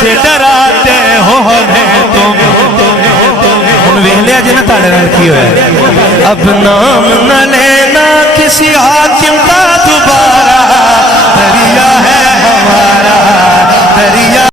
से डराते हो हमें तुम। हुण वेख लिया जी ना तुहाडे नाल की होया। अब नाम न लेना किसी हाकिम का दोबारा, दरिया है हमारा, दरिया